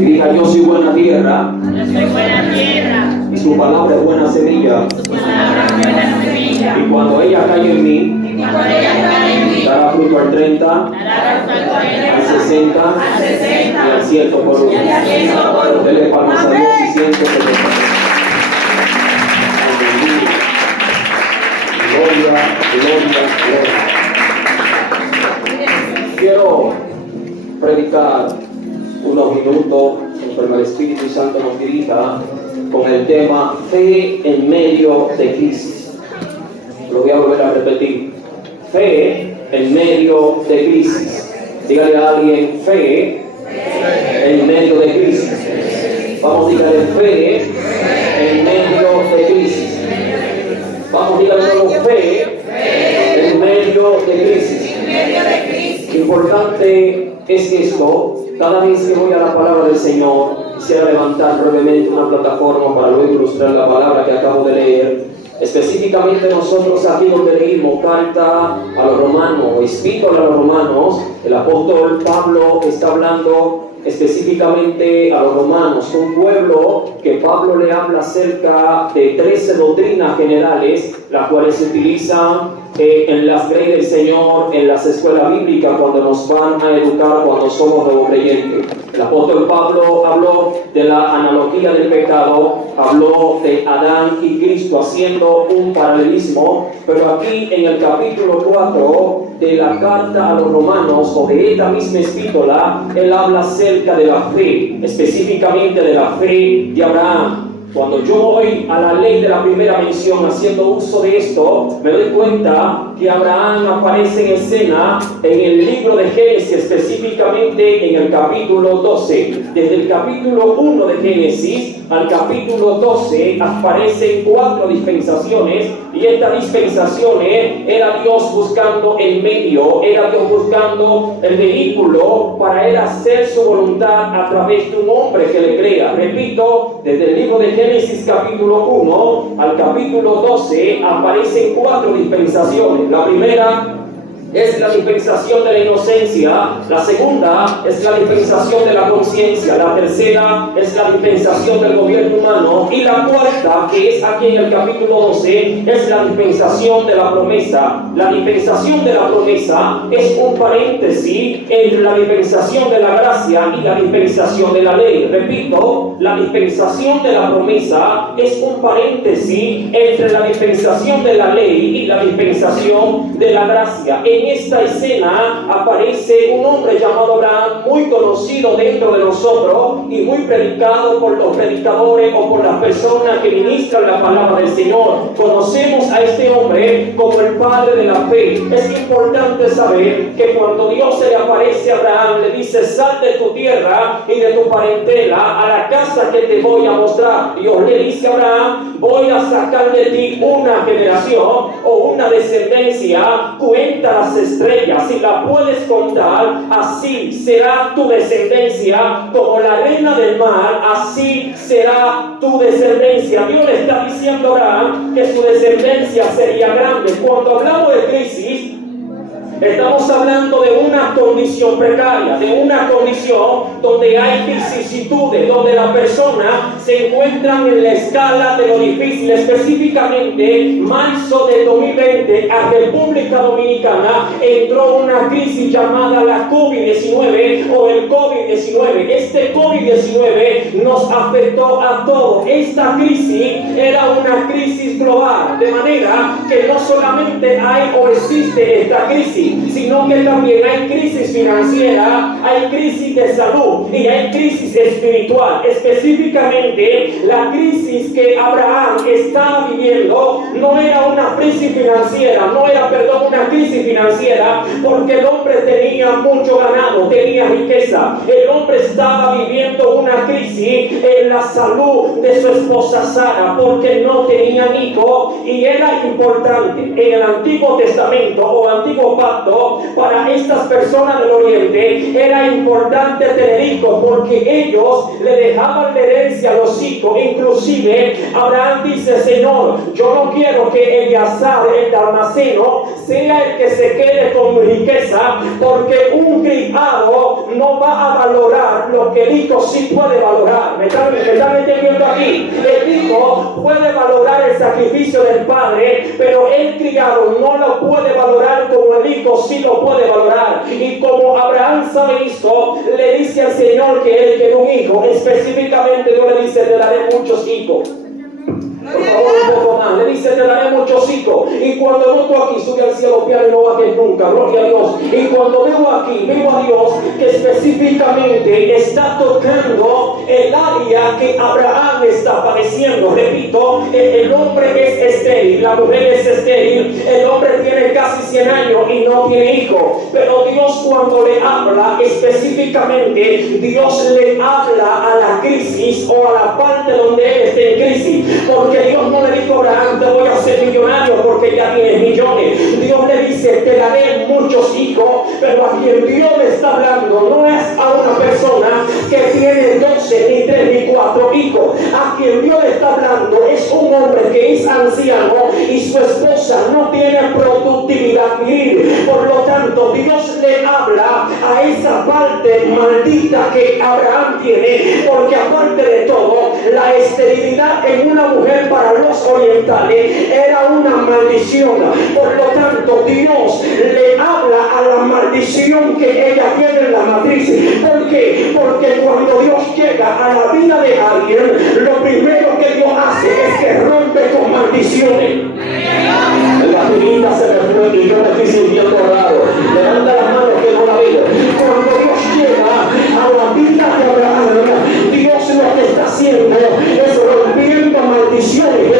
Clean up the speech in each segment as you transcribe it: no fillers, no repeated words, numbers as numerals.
Y diga: yo soy buena tierra. Y su palabra es buena semilla. Y cuando ella cae en mí, dará fruto al 30, al 60 y al 100 por uno. Dele palmas a Dios y siento que gloria, gloria, gloria. Quiero predicar unos minutos conforme el Espíritu Santo nos dirija con el tema fe en medio de crisis. Lo voy a volver a repetir: fe en medio de crisis. Dígale a alguien: fe en medio de crisis. Vamos, dígale: fe en medio de crisis. Vamos, dígale luego: fe en medio de crisis. Importante es esto. Cada vez que voy a la palabra del Señor, quisiera levantar brevemente una plataforma para luego ilustrar la palabra que acabo de leer. Específicamente nosotros aquí donde leímos carta a los romanos, o epístola a los romanos, el apóstol Pablo está hablando específicamente a los romanos, un pueblo que Pablo le habla acerca de 13 doctrinas generales, las cuales se utilizan en las leyes del Señor, en las escuelas bíblicas, cuando nos van a educar cuando somos nuevos creyentes. El apóstol Pablo habló de la analogía del pecado, habló de Adán y Cristo haciendo un paralelismo, pero aquí en el capítulo 4 de la carta a los romanos, o de esta misma epístola, él habla acerca de la fe, específicamente de la fe de Abraham. Cuando yo voy a la ley de la primera mención haciendo uso de esto, me doy cuenta que Abraham aparece en escena en el libro de Génesis, específicamente en el capítulo 12. Desde el capítulo 1 de Génesis al capítulo 12 aparecen 4 dispensaciones, y estas dispensaciones era Dios buscando el medio, era Dios buscando el vehículo para él hacer su voluntad a través de un hombre que le crea. Repito, desde el libro de Génesis capítulo 1 al capítulo 12 aparecen 4 dispensaciones. La primera es la dispensación de la inocencia, la segunda es la dispensación de la conciencia, la tercera es la dispensación del gobierno humano, y la cuarta, que es aquí en el capítulo 12, es la dispensación de la promesa. La dispensación de la promesa es un paréntesis entre la dispensación de la gracia y la dispensación de la ley. Repito, la dispensación de la promesa es un paréntesis entre la dispensación de la ley y la dispensación de la gracia. En esta escena aparece un hombre llamado Abraham, muy conocido dentro de nosotros y muy predicado por los predicadores o por las personas que ministran la palabra del Señor. Conocemos a este hombre como el padre de la fe. Es importante saber que cuando Dios se le aparece a Abraham, le dice: sal de tu tierra y de tu parentela a la casa que te voy a mostrar. Dios le dice a Abraham: voy a sacar de ti una generación o una descendencia, cuenta las estrellas, si la puedes contar, así será tu descendencia, como la arena del mar, así será tu descendencia. Dios le está diciendo a Abraham que su descendencia sería grande. Cuando hablamos de crisis, estamos hablando de una condición precaria, de una condición donde hay vicisitudes, donde la persona se encuentra en la escala de lo difícil. Específicamente, marzo de 2020, a República Dominicana entró una crisis llamada la COVID-19 o el COVID-19. Este COVID-19 nos afectó a todos. Esta crisis era una crisis global, de manera que no solamente hay o existe esta crisis, sino que también hay crisis financiera, hay crisis de salud y hay crisis espiritual. Específicamente, la crisis que Abraham estaba viviendo no era una crisis financiera, una crisis financiera, porque el hombre tenía mucho ganado, tenía riqueza. El hombre estaba viviendo una crisis en la salud de su esposa Sara, porque no tenían hijos, y era importante en el Antiguo Testamento o Antiguo Pacto, para estas personas del Oriente era importante tener hijos, porque ellos le dejaban la herencia a los hijos. Inclusive Abraham dice: Señor, yo no quiero que Eleazar, el almaceno, sea el que se quede con mi riqueza, porque un criado no va a valorar lo que el hijo sí puede valorar. ¿Me están entendiendo aquí? El hijo puede valorar el sacrificio del padre, pero el criado no lo puede valorar como el hijo sí lo puede valorar. Y como Abraham sabe esto, le dice al Señor que él quiere un hijo. Específicamente Dios le dice: te daré muchos hijos. Por favor, un poco más. Le dice: te daré muchos hijos. Y cuando no tú aquí, sube al cielo piano y no bajes nunca. Gloria a Dios. Y cuando veo aquí, veo a Dios que específicamente está tocando el área que Abraham está padeciendo. Repito, el hombre es estéril, la mujer es estéril, el hombre tiene casi 100 años y no tiene hijo. Pero Dios, cuando le habla específicamente, Dios le habla a la crisis o a la parte donde él esté en crisis. Porque Dios no le dijo a Abraham: te voy a hacer millonario porque ya tienes millones. Dios le dice: te daré muchos hijos. Pero a quien Dios le está hablando no es a una persona que tiene 12, ni 3, ni 4 hijos. A quien Dios le está hablando es un hombre que es anciano y su esposa no tiene productividad viril. Por lo tanto, Dios le habla a esa parte maldita que Abraham tiene, porque aparte de todo, la esterilidad en una mujer para los orientales era una maldición. Por lo tanto, Dios le habla a la maldición que ella tiene en la matriz. ¿Por qué? Porque cuando Dios llega a la vida de alguien, lo primero que Dios hace es que rompe con maldiciones. La pirita se me fue y yo me estoy sintiendo raro. Levanta las manos que no la veo. Cuando Dios llega a la vida de Abraham, Dios lo que está haciendo es rompiendo maldiciones.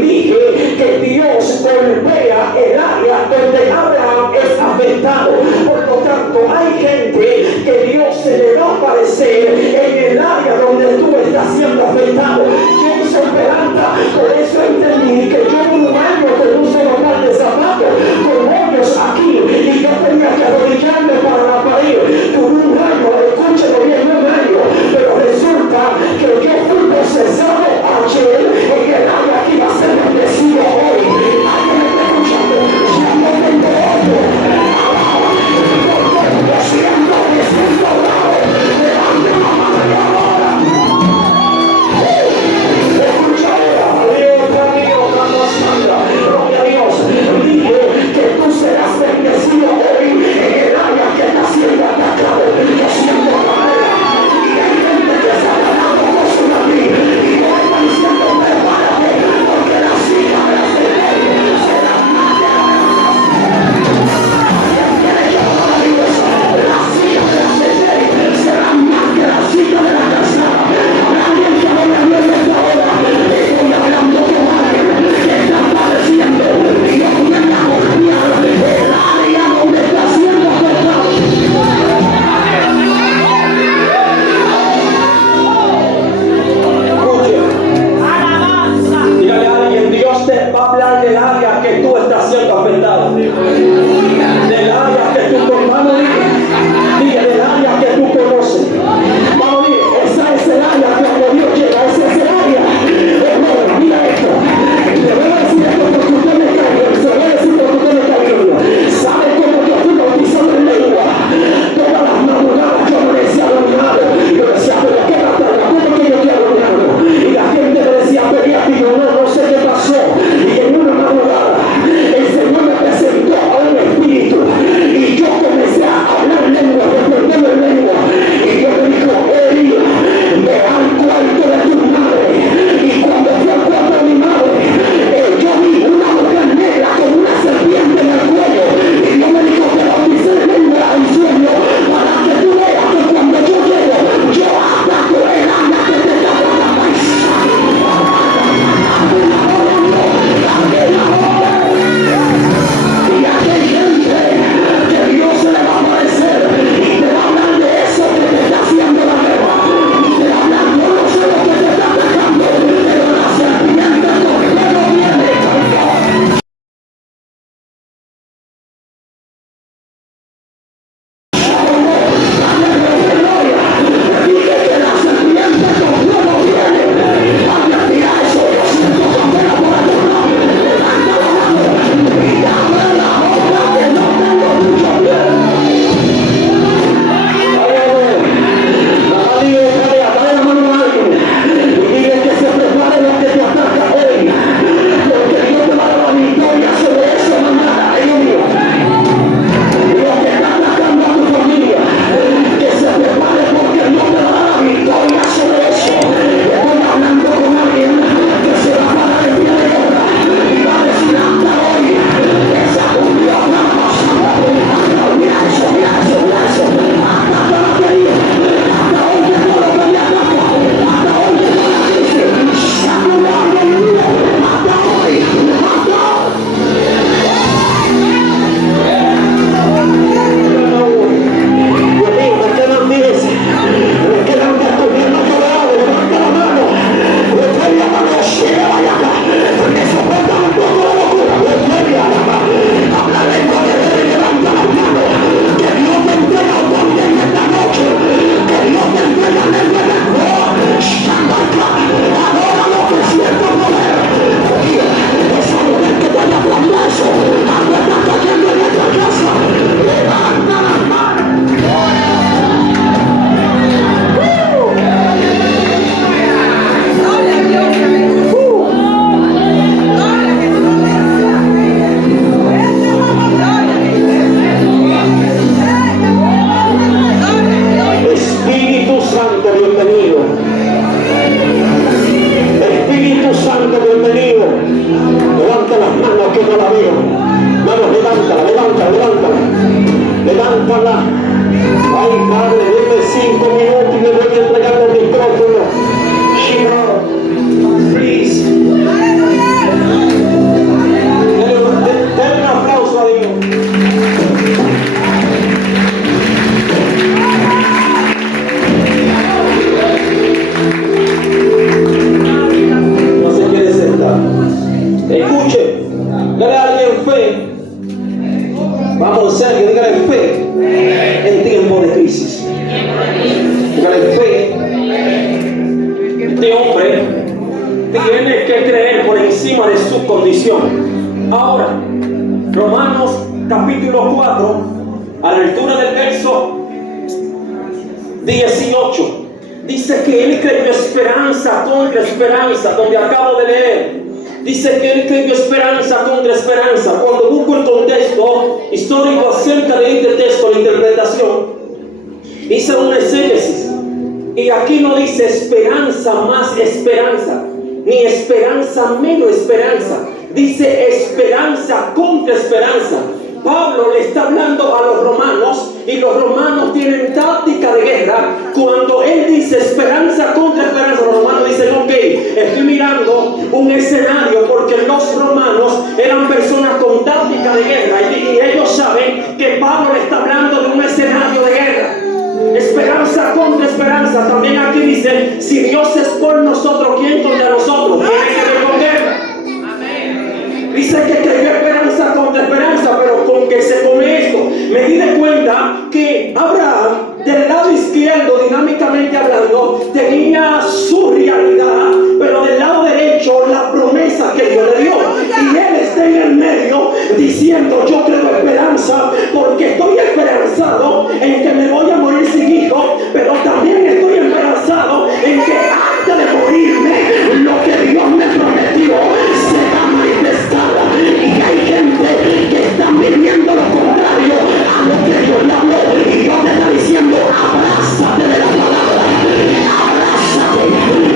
Dije que Dios golpea el área donde Abraham es afectado. Por lo tanto, hay gente que Dios se le va a aparecer en el área donde tú estás siendo afectado. ¿Quién se esperanza? Por eso entendí que yo en un año con un solo par de zapatos, con hoyos aquí, y yo tenía que arrodillarme para la pared. Por un año, escúchelo bien, un año, pero resulta que yo fui procesado ayer en el área que iba a ser bendecido hoy. Alguien me está escuchando, ya no tengo hoyo. Lo siento, me siento raro. Levante la mano y ahora. Escucha ahora. Dios también. Vamos, levántala, levántala, levántala. Levántala. Ay, Padre, denme 5 minutos y le voy a entregar el micrófono. Please. Denle un aplauso a Dios. No se quiere sentar. Escuche, dale a alguien fe. Vamos, serio, dígale fe en tiempo de crisis. Dígale fe. Este hombre tiene que creer por encima de su condición. Ahora, Romanos capítulo 4, a la altura del verso 18, dice que él creyó esperanza contra esperanza, donde acabo de leer. Dice que él creyó esperanza contra esperanza. Cuando busco el contexto histórico acerca de este texto, la interpretación, hice una exégesis. Y aquí no dice esperanza más esperanza, ni esperanza menos esperanza. Dice esperanza contra esperanza. Pablo le está hablando a los romanos y los romanos tienen táctica de guerra. Cuando él dice esperanza contra esperanza, los romanos dicen ok, estoy mirando un escenario, porque los romanos eran personas con táctica de guerra y ellos saben que Pablo le está hablando de un escenario de guerra. Esperanza contra esperanza. También aquí dice, si Dios es por nosotros, ¿quién contra nosotros? Tiene que ver con guerra. Dice que creyó esperanza contra esperanza, pero con que se come esto, me di de cuenta que Abraham, del lado izquierdo, dinámicamente hablando, tenía su realidad, pero del lado derecho, la promesa que Dios le dio. Y él está en el medio diciendo, yo creo esperanza, porque estoy esperanzado en que me voy a morir sin hijo, pero también estoy esperanzado en que antes de morirme, lo que Dios me prometió será manifestado. Y hay gente que está viviendo lo contrario a lo que Dios le habló. Y Dios te está diciendo, abrázate de la palabra, abrázate.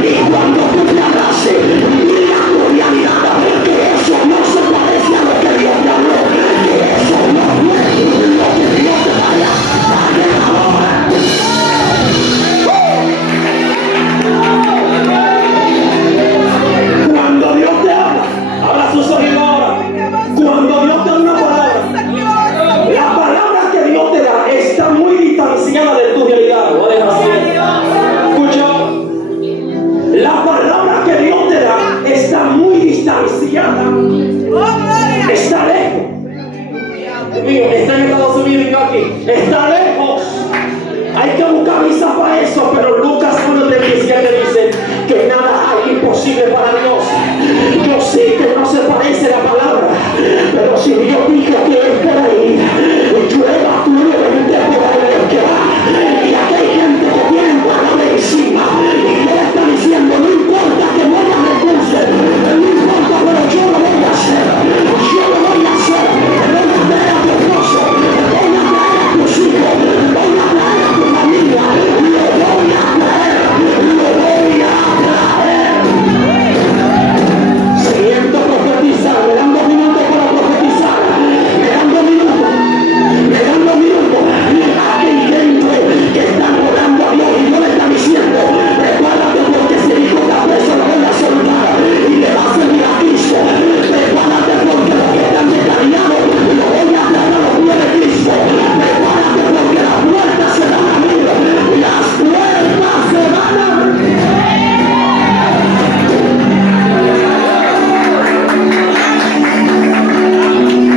Y cuando tú te abraces, mira tu realidad, que eso no se parece a lo que Dios te habló, que eso no fue lo que Dios te vaya a hacer ahora. Cuando Dios te habla, abra sus oídos ahora. Cuando Dios te da una palabra, la palabra que Dios te da está muy distanciada de tu realidad. Escucha, la palabra que Dios te da está muy distanciada, está lejos. Dios mío, está en Estados Unidos y yo aquí, está lejos. Hay que buscar visa para eso, pero Lucas 1:37 dice que nada hay imposible para Dios. Yo sé que no se parece la palabra, pero si Dios dijo que es por ahí, llueva tu nuevamente por ahí. Y aquí hay gente que tiene palabra encima y Dios está diciendo, no importa que no haya recursos, no importa, pero yo lo voy a hacer, yo lo voy a hacer. Voy a traer a tu esposo, voy a traer a tus hijos, voy a traer a tu familia, lo voy a traer, lo voy a traer. Siento profetizar, me dan 2 minutos para profetizar, me dan 2 minutos, me dan 2 minutos. Hay gente que está orando a Dios y Dios le está diciendo, prepárate porque ese hijo está preso, lo voy a soltar y le va a servir a Cristo. Prepárate porque los que están descarriados lo voy a traer a los pies de Cristo. Prepárate porque las puertas se van a abrir, las puertas se van a abrir.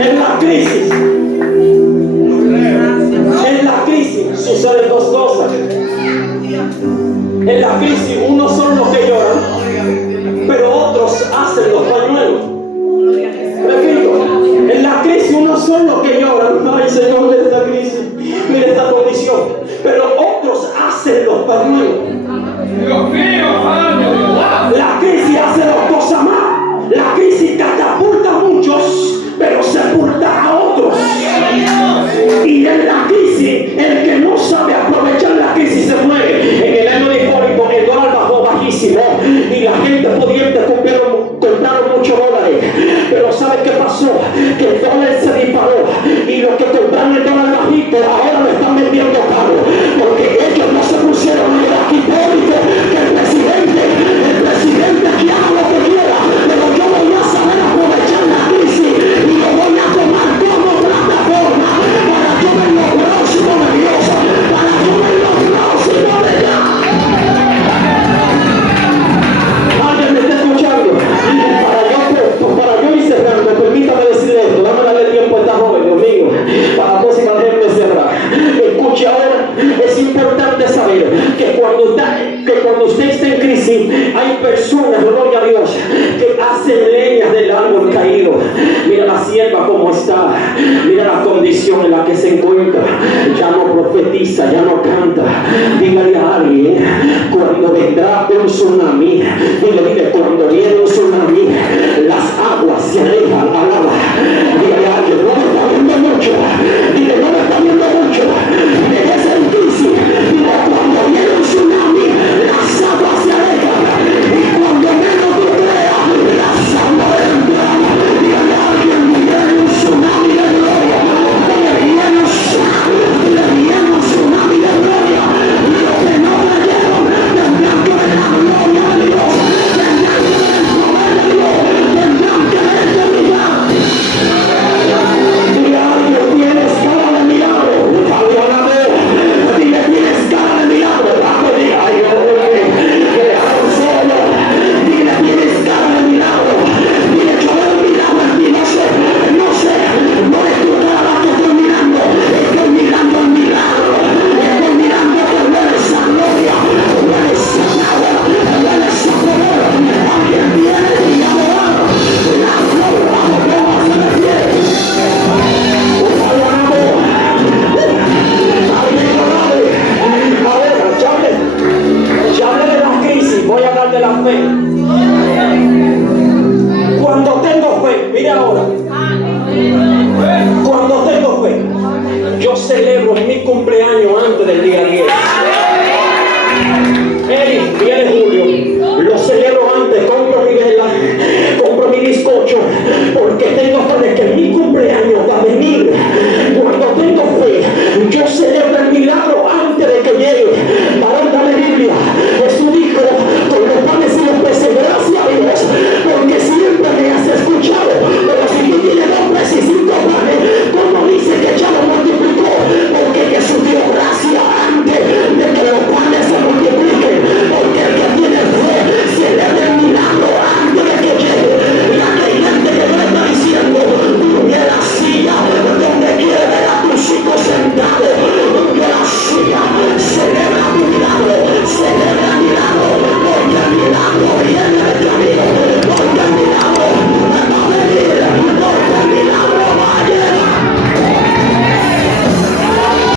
En la crisis suceden 2 cosas. En la crisis unos son los que lloran, pero otros hacen los pañuelos. Repito, en la crisis unos son los que lloran, ay Señor, mira esta crisis, mira esta condición, pero otros hacen los pañuelos. Dios mío, la crisis hace 2 cosas más. La crisis catapulta a muchos, pero sepulta a otros. Y en la crisis, el que no sabe aprovechar la crisis se muere. En el año histórico el dólar bajó bajísimo y la gente pudiente compraron muchos dólares. Pero ¿sabe qué pasó? Que el dólar se los que compraron el dólar bajito ahora lo están vendiendo caro, porque ellos no se pusieron a ir aquí porque el presidente aquí haga lo que quiera, pero yo voy a saber aprovechar la crisis y lo voy a tomar como plataforma para yo ver lo próximo de Dios, para yo ver lo próximo de Dios. Alguien me está escuchando. Para yo ir cerrando, permítame decirle esto, dame darle tiempo a esta joven, Dios mío, para la próxima gente cerrar. Escuche ahora, es importante saber que cuando usted está en crisis, hay personas, gloria a Dios, que hacen leña del árbol caído. Mira la sierva como está, mira la condición en la que se encuentra, ya no profetiza, ya no canta. Dígale a alguien, cuando vendrá un tsunami, dile, cuando viene un tsunami, las aguas se